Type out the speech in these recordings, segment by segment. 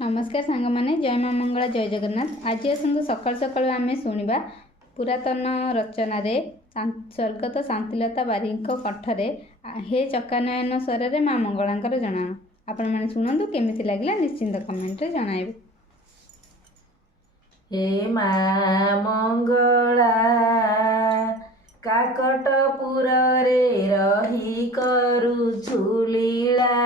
नमस्कार सांग माने जय माँ मंगला जय जगन्नाथ। आज आसतु सकाल सकाल आम शुणा पुरातन रचन स्वर्गत शांतिलता बारिक कण्ठरे हे चकानयन स्वर माँ मंगलांकर जनाण। आपण मैंने शुणु केमी लगे निश्चिंत कमेंट रे जणाइबे। हे माँ मंगला काकटपुर रे रही करुछु लीला।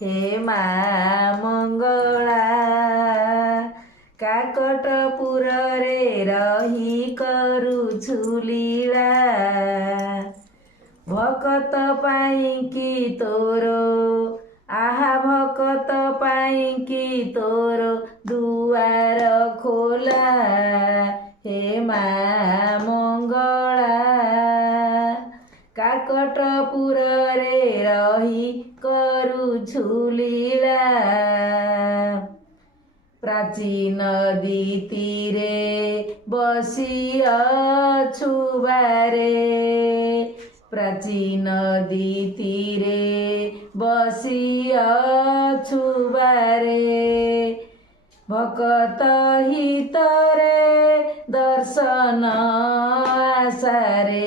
हे माँ मंगला काकटपुर रे रही करुछु लीला। भकत पाइकी तोरो आहा भकत पाइकी तोरो दुआर खोला। हे माँ मंगला काकटपुर रे रही करुछु लीला। प्राचीन नदी तीरे बसी अछु बारे। प्राचीन नदी तीरे बसी अछु बारे। भकत हितरे दर्शन आसारे।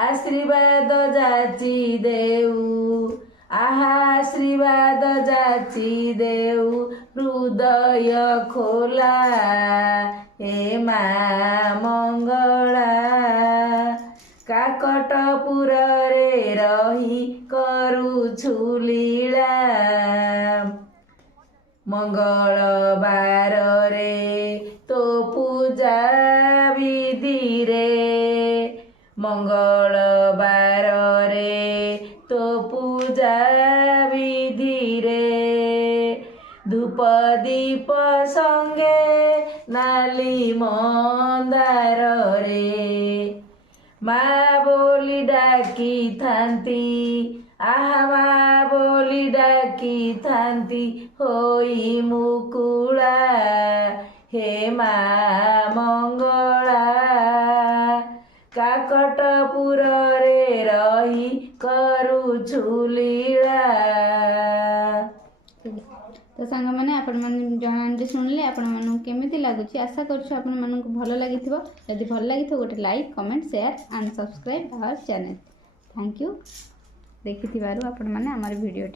आशीर्वाद जाची देऊ आहा आशीर्वाद जाची देऊ हृदय खोला। हे माँ मंगला काकटपुर रे रही करुछु लीला। मंगलबार रे तो पूजा विधि रे। मंगलबार रे तो पूजा विधि रे। धूप दीप संगे नाली मंदार रे। माँ बोली डाकी थांती आहा माँ बोली डाकी थांती होई मुकुला। हे माँ मंगला काकटपुर रे रही करुछु लीला। तो सांग मैंने आपण मैंने जनानी शुणिले आपण मानू केमिति लगुच आशा करूँ आपण मानू भल लगी जदि भल लगी गोटे like comment share and subscribe our channel. Thank you देखि आपण मैंने आमर वीडियो।